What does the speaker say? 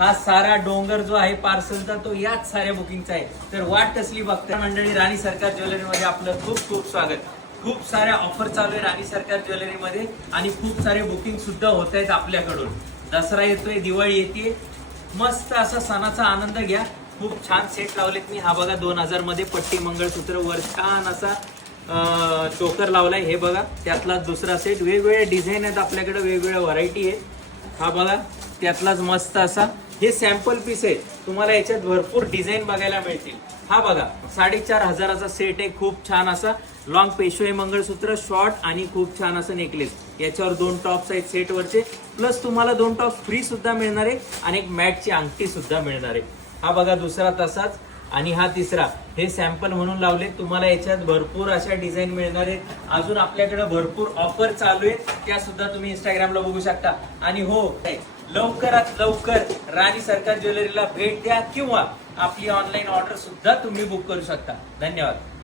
हा सारा डोंगर जो आहे पार्सलचा तो याच साऱ्या बुकिंगचा आहे। तर वाट कसली बघताय मंडळी, राणी सरकार ज्वेलरी मध्ये आपलं खूप खूप स्वागत। खूप साऱ्या ऑफर चालू आहे राणी सरकार ज्वेलरी मध्ये आणि खूप सारे बुकिंग सुद्धा होत आहेत आपल्याकडून। दसरा येतोय, दिवाळी येते, मस्त असा सणाचा आनंद घ्या। खूप छान सेट लावलेत मी। हा बघा 2000 मध्ये पट्टी मंगळसूत्र वर छान असा चोकर लावलाय। हे बघा त्यातला दुसरा सेट, वेगवेगळे डिझाईन आहेत आपल्याकडे, वेगवेगळ्या व्हरायटी आहेत। हा बघा त्यातलाच मस्त असा, हे सॅम्पल पीस आहे, तुम्हाला याच्यात भरपूर डिझाईन बघायला मिळतील। हा बघा 4500चा सेट आहे, खूप छान असा लॉंग पेशवाई मंगळसूत्र, शॉर्ट आणि खूप छान असं नेकलेस। याच्यावर 2 टॉप्स आहेत सेट वरचे, प्लस तुम्हाला 2 टॉप फ्री सुद्धा मिळणार आहे आणि एक मॅटची अंगठी सुद्धा मिळणार आहे। हा बघा दुसरा तसाच आणि हा तिसरा, हे सॅम्पल म्हणून लावले, तुम्हाला याच्यात भरपूर अशा डिझाईन मिळणार आहेत। अजून आपल्याकडे भरपूर ऑफर चालू आहेत, त्या सुद्धा तुम्ही इंस्टाग्रामला बघू शकता। आणि हो, लवकरात लवकर राणी सरकार ज्वेलरीला भेट द्या किंवा आपली ऑनलाईन ऑर्डर सुद्धा तुम्ही बुक करू शकता। धन्यवाद।